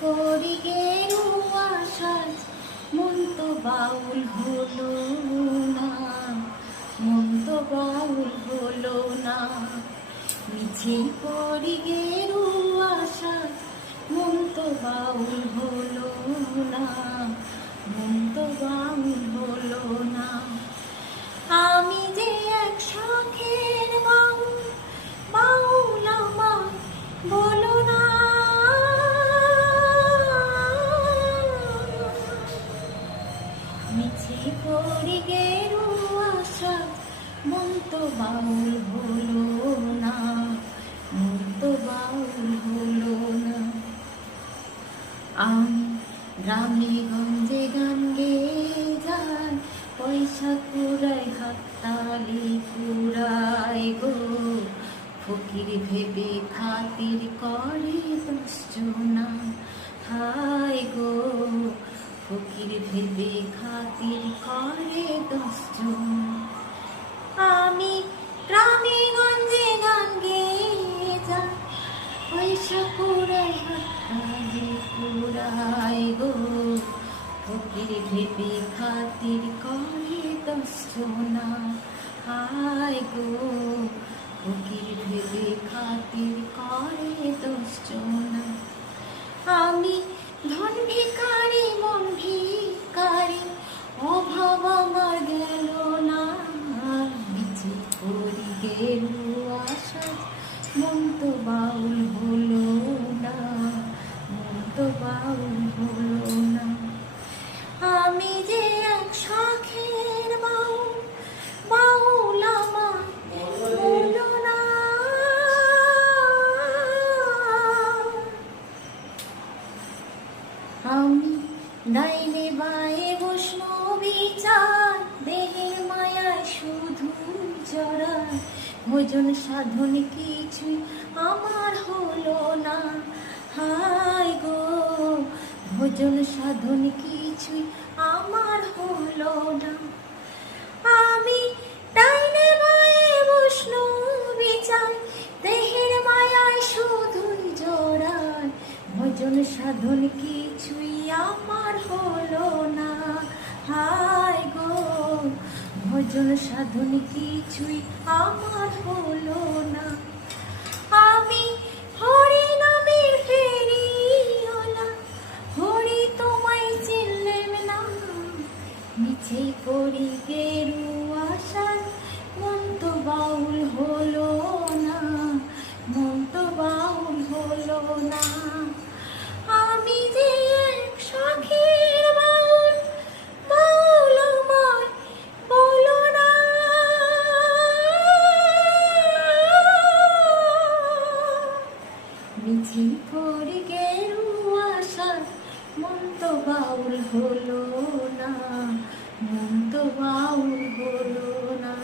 করি গেরুয়া সাজ, মন তো বাউল হলো না, মন তো বাউল হলো না। মিছে করি গেরুয়া সাজ, মন তো বাউল হলো না, মন তো বাউল হলো না। আমি যে এক শখের বাউল, বাউল আমার বলো না। মিছে করি গেরুয়া সাজ, মন তো বাউল হলো না, মন তো বাউল হলো না। আমি গ্রামে গঞ্জে গান গেয়ে যাই, পয়সা কুড়াই হাততালি কুড়াই গো। ফকির ভেবে খাতির করে 10 জনা, হায় গো। ফকির ভেবে খাতির করে 10 জনা। আমি গ্রামে গঞ্জে গান গেয়ে যাই, পয়সা কুড়াই হাততালি কুড়াই গো। ফকির ভেবে খাতির করে 10 জনা, হায় গো। ফকির ভেবে খাতির করে 10 জনা। আমি ধন ভিখারি মন ভিখারি, অভাব আমার গেল না। মিছে করি গেরুয়া সাজ, মন তো বাউল হলো না, মন তো বাউল হলো না। আমি যে এক শখের বাউল, বাউল আমার হলো না। আমি ডাইনে বায়ে বৈষ্ণবী চাই, দেহের মায়ায় শুধু জড়াই। ভোজন সাধন কিছুই আমার হলো না, হায় গো। ভোজন সাধন কিছুই আমার হলো না। আমি ডাইনে বায়ে বৈষ্ণবী চাই, দেহের মায়ায় শুধুই জড়াই। ভজন সাধন কিছুই আমার হলো না, হায় গো। ভজন সাধন কিছুই আমার হলো না। আমি হরি নামের ফেরিওয়ালা, হরি তোমায় চিনলেম না। মিছে করি গেরুয়া সাজ, মন তো বাউল হলো না, মন তো বাউল হলো না। আমি যে এক শখের বাউল, বাউল আমার বলো না। মিছে করি গেরুয়া সাজ, মন তো বাউল হলো না, মন তো বাউল হলো না।